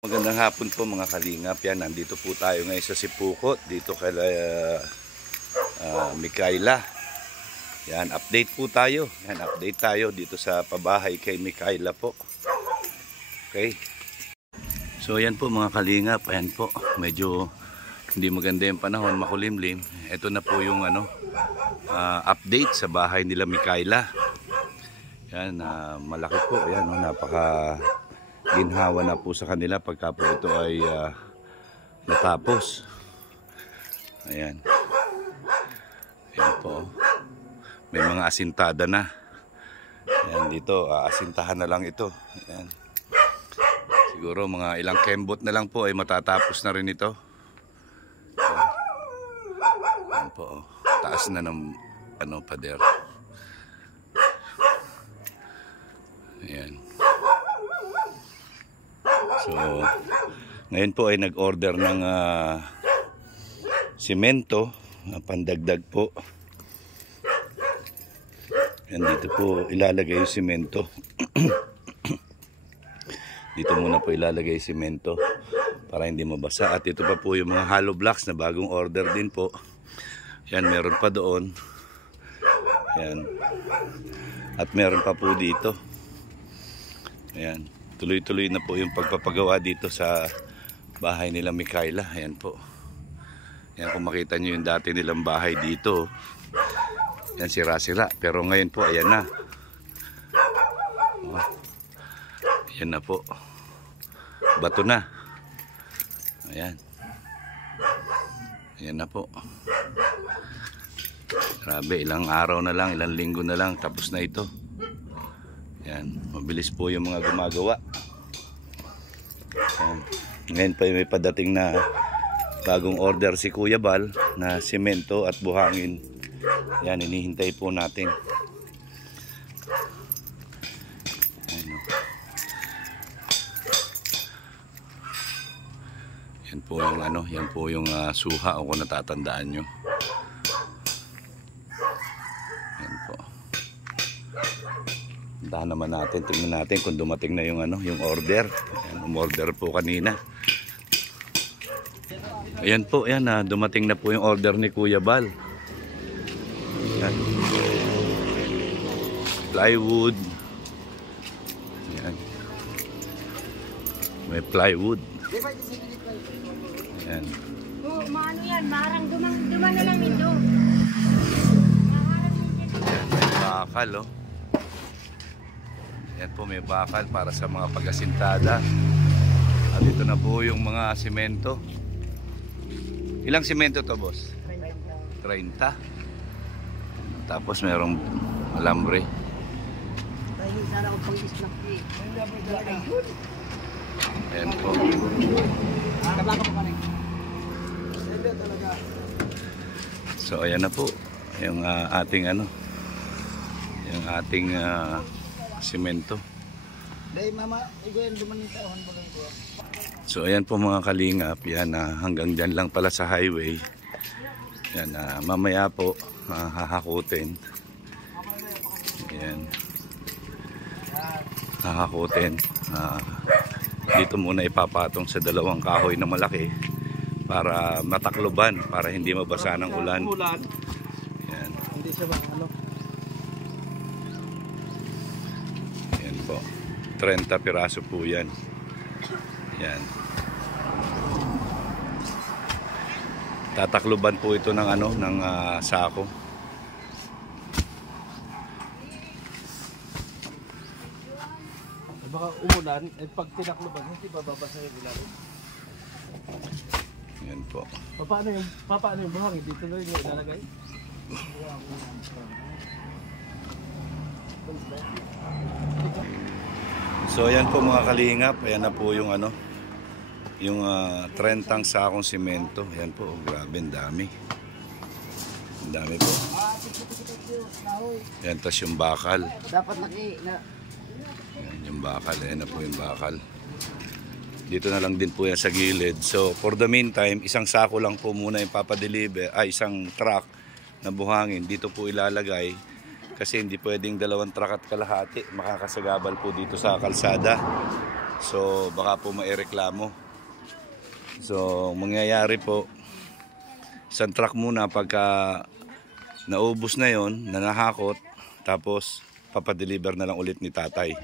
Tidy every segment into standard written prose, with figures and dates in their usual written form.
Magandang hapon po mga kalingap. Yan, nandito po tayo ngayon sa Sipukot, dito kay Mikaela. Yan, update po tayo. Yan, update tayo dito sa pabahay kay Mikaela po. Okay. So yan po mga kalingap. Ayan po, medyo hindi maganda yung panahon, makulimlim. Ito na po yung update sa bahay nila Mikaela. Yan, malaki po. Yan, napaka ginhawa na po sa kanila pagka po ito ay natapos. Ayan. Ayan po. May mga asintada na. Ayan, dito asintahan na lang ito. Ayan. Siguro mga ilang kembot na lang po ay matatapos na rin ito. Ayan po. Taas na ng pader. Ayan. So, ngayon po ay nag-order ng simento, pandagdag po. Yan, dito po ilalagay yung simento. Dito muna po ilalagay yung simento para hindi mabasa. At ito pa po yung mga hollow blocks na bagong order din po. Yan, meron pa doon. Yan. At meron pa po dito. Ayan. Tuloy-tuloy na po yung pagpapagawa dito sa bahay nila Mikaela. Ayan po. Ayan, kung makita nyo yung dati nilang bahay dito. Ayan, sira-sira. Pero ngayon po, ayan na. Ayan na po. Bato na. Ayan. Ayan na po. Grabe, ilang araw na lang, ilang linggo na lang, tapos na ito. Ayan, mabilis po yung mga gumagawa. Ayan. Ngayon pa may padating na bagong order si Kuya Bal na simento at buhangin. Ayan, hinihintay po natin. Ayan, yan po yung yan po yung suha o kung natatandaan nyo. Ayan po. Dahan naman natin, tingnan natin kung dumating na yung yung order. Ayan, umorder po kanina. Ayan po, ayan, dumating na po yung order ni Kuya Bal. Ayan. Plywood. Ayan. May plywood. Ayan. Oh, maano yan, marang duman na lang ito. Ayan, may bakal, oh. Yan po, may bakal para sa mga pag-asintada. At ito na po yung mga simento. Ilang simento to, boss? 30. Tapos mayroong alambre. Ayan po. So ayan na po yung ating yung ating simento. So ayan po mga kalingap, yan hanggang dyan lang pala sa highway. Yan, mamaya po hahakutin. Ayan. Hahakutin. Dito muna ipapatong sa dalawang kahoy na malaki para matakloban, para hindi mabasa ng ulan. Ayan. Hindi siya po, 30 piraso po yan. Yan. Tatakluban po ito ng ng sako. Baka umulan, pag tinakluban hindi bababasa yung ilalim. Yan po. Paano yung buhangin? Dito na rin yung ilalagay? So ayan po mga kalingap, ayan na po yung yung 30 sakong simento. Ayan po, grabe, ang dami. Ang dami po. Ayan, tas yung bakal. Dapat Ayan, yung bakal, ayan na po yung bakal. Dito na lang din po yan sa gilid. So for the meantime, isang sako lang po muna yung papadeliver, isang truck na buhangin. Dito po ilalagay. Kasi hindi pwedeng 2 truck at kalahati, makakasagabal po dito sa kalsada. So baka po maireklamo. So mangyayari po, isang truck muna pagka naubos na yon, nanahakot, tapos papadeliver na lang ulit ni tatay.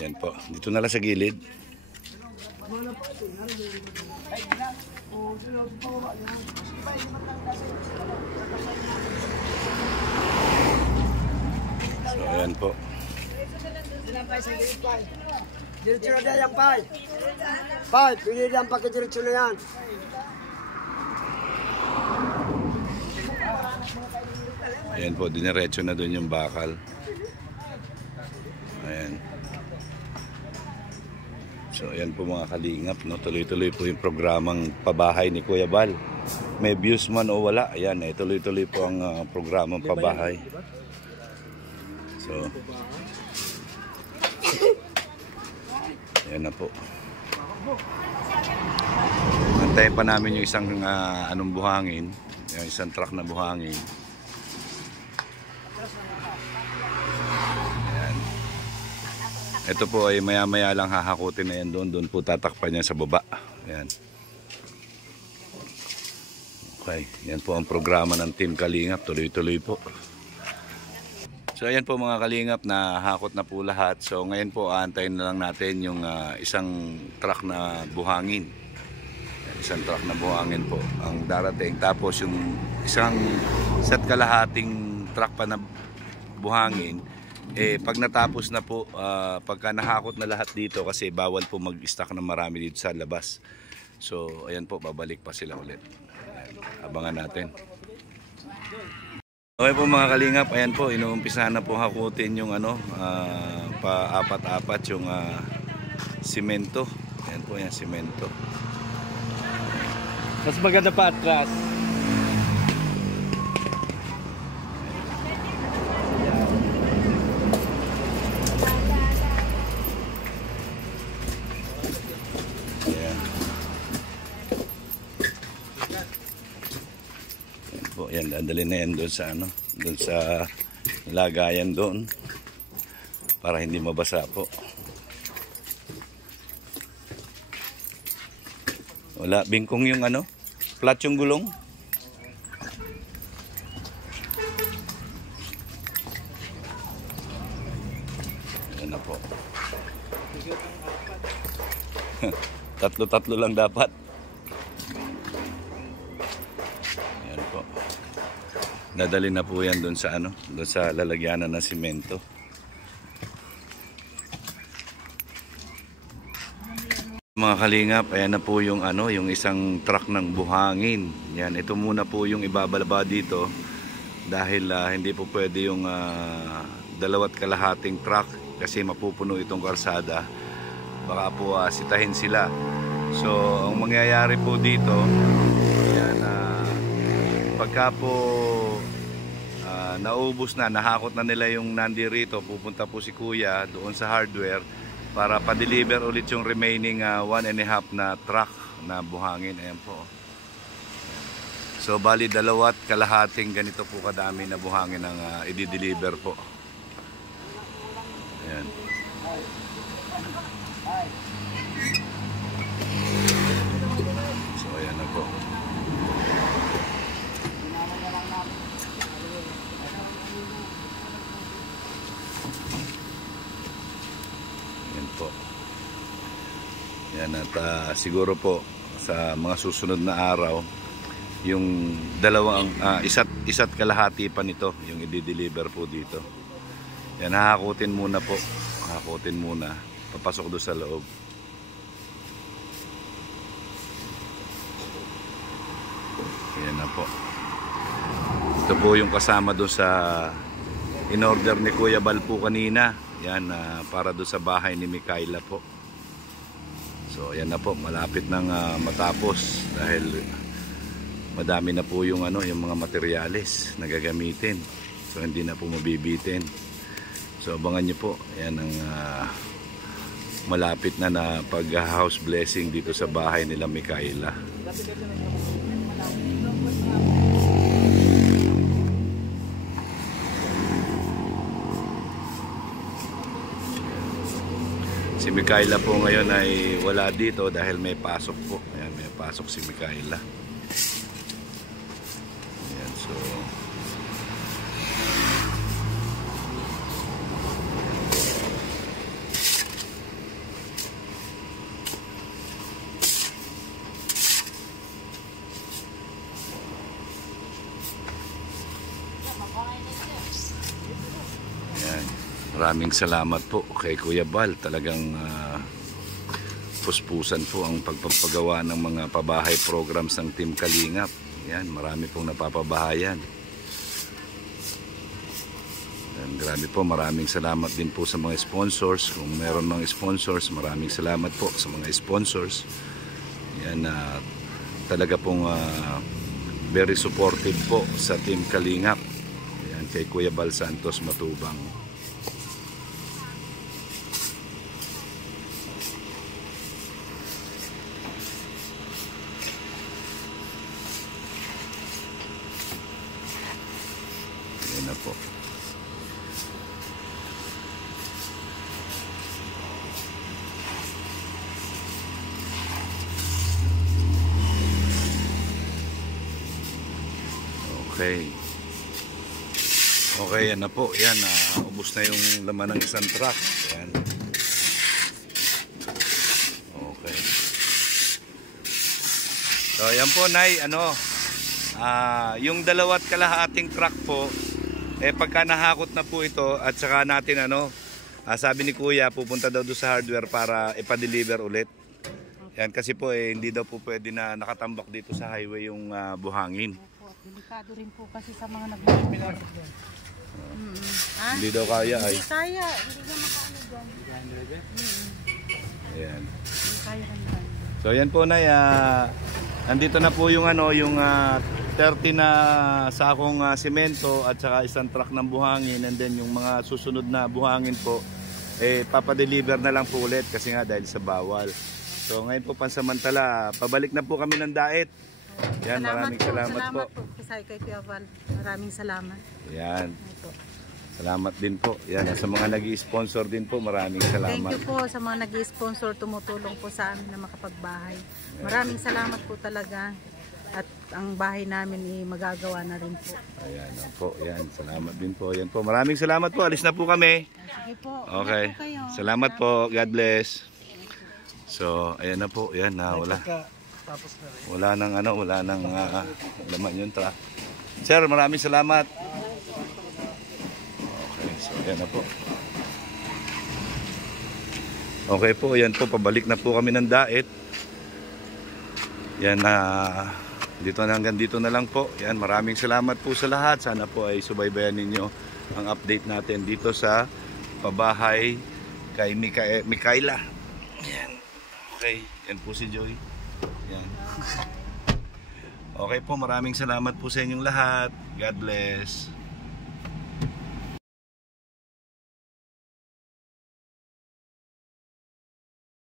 Yan po, dito na lang sa gilid. So ayan po. Diretso na yan, Pai. Pai, pili lang pakidiretso na yan. Ayan po, diniretso na doon yung bakal. Ayan. So ayan po mga kalingap, no? Tuloy-tuloy po yung programang pabahay ni Kuya Bal. May views man o wala, ayan, tuloy-tuloy po ang programang pabahay. So ayan na po. Antayin pa namin yung isang anong buhangin, yung isang truck na buhangin. Ayan. Ito po ay maya-maya lang hahakutin na yan doon. Doon po tatakpan niya sa baba. Ayan. Okay, yan po ang programa ng Team Kalingap. Tuloy-tuloy po. So ayan po mga Kalingap, na hakot na po lahat. So ngayon po aantayin na lang natin yung isang truck na buhangin. Isang truck na buhangin po ang darating. Tapos yung isang isa't kalahating truck pa na buhangin, pag natapos na po, pagka nahakot na lahat dito, kasi bawal po mag-stock na marami dito sa labas. So ayan po, babalik pa sila ulit. Abangan natin. Okay po mga Kalingap, ayan po, inuumpisa na po hakutin yung pa-apat-apat yung simento. Ayan po yung simento. Mas maganda pa atras. Ayan. Ayan po, yan, dadalhin na yan doon sa doon sa lagayan doon para hindi mabasa po. Wala, bingkong yung flat yung gulong. Ayan na po. Tatlo-tatlo lang dapat. Ayan po. Nadali na po yan doon sa doon sa lalagyanan ng simento. Mga Kalingap, ayan na po yung yung isang truck ng buhangin. Yan, ito muna po yung ibabalaba dito dahil hindi po pwede yung 2 kalahating truck kasi mapupuno itong kalsada. Baka po sitahin sila. So, ang mangyayari po dito, yan, pagka po naubos na, nahakot na nila yung nandirito, pupunta po si Kuya doon sa hardware para pa-deliver ulit yung remaining 1.5 na truck na buhangin. Ayan po. So bali 2 kalahating ganito po kadami na buhangin ang i-deliver po. Ayan. So ayan na po. Po. Yan, at siguro po sa mga susunod na araw yung isa't kalahati pa nito yung i-deliver po dito. Yan, hahakutin muna po. Hahakutin muna. Papasok doon sa loob. Yan na po. Ito po yung kasama doon sa in-order ni Kuya Bal po kanina. Yan, para doon sa bahay ni Mikaela po. So yan na po, malapit nang matapos dahil madami na po yung yung mga materyales na gagamitin. So hindi na po mabibitin. So abangan nyo po, yan ang malapit na pag-house blessing dito sa bahay nila Mikaela. Si Mikaela po ngayon ay wala dito dahil may pasok po. Ayan, may pasok si Mikaela. Ayan, so ayan. Maraming salamat po kay Kuya Bal. Talagang puspusan po ang pagpapagawa ng mga pabahay programs ng Team Kalingap. Yan, marami pong napapabahayan. Yan, grabe po, maraming salamat din po sa mga sponsors. Kung meron mga sponsors, maraming salamat po sa mga sponsors. Yan, talaga pong very supportive po sa Team Kalingap. Yan, kay Kuya Bal Santos Matubang. Yan na po. Okay. Okay, yan na po. Yan, ubos na yung laman ng isang truck. Yan. Okay. So, yan po, Nay. Yung 2 kalahating truck po, pagka nahakot na po ito at saka natin sabi ni Kuya pupunta daw doon sa hardware para ipa-deliver ulit. Yan kasi po hindi daw po pwede na nakatambak dito sa highway yung buhangin. Opo, delikado rin po kasi sa mga nagmamahal. Hindi daw kaya ay. Hindi kaya, hindi na makaano dyan. Ayan. Hindi kaya rin. So yan po, Nay, nandito na po yung 30 na sakong semento at saka isang truck ng buhangin, and then yung mga susunod na buhangin po papadeliver na lang po ulit kasi nga dahil sa bawal. So ngayon po pansamantala pabalik na po kami ng Daet. Yan, maraming salamat po. Salamat po kay Kuya Bal. Maraming salamat. Yan. Salamat din po. Yan, sa mga nag-i-sponsor din po, maraming salamat. Thank you po sa mga nag-i-sponsor, tumutulong po sa amin na makapagbahay. Maraming salamat po talaga. At ang bahay namin magagawa na rin po. Ayan po, yan. Salamat din po. Yan po. Maraming salamat po. Alis na po kami. Sige po. Okay. Po kayo. Salamat po. God bless. So, ayan na po. Yan na. Wala nang laman yung truck. Sir, maraming salamat. Okay. So, ayan na po. Okay po. Yan po. Pabalik na po kami ng Daet. Yan na. Hanggang dito na lang po. Yan, maraming salamat po sa lahat. Sana po ay subaybayan ninyo ang update natin dito sa pabahay kay Mikaela. Yan. Okay, yan po si Joy. Yan. Okay po, maraming salamat po sa inyong lahat. God bless.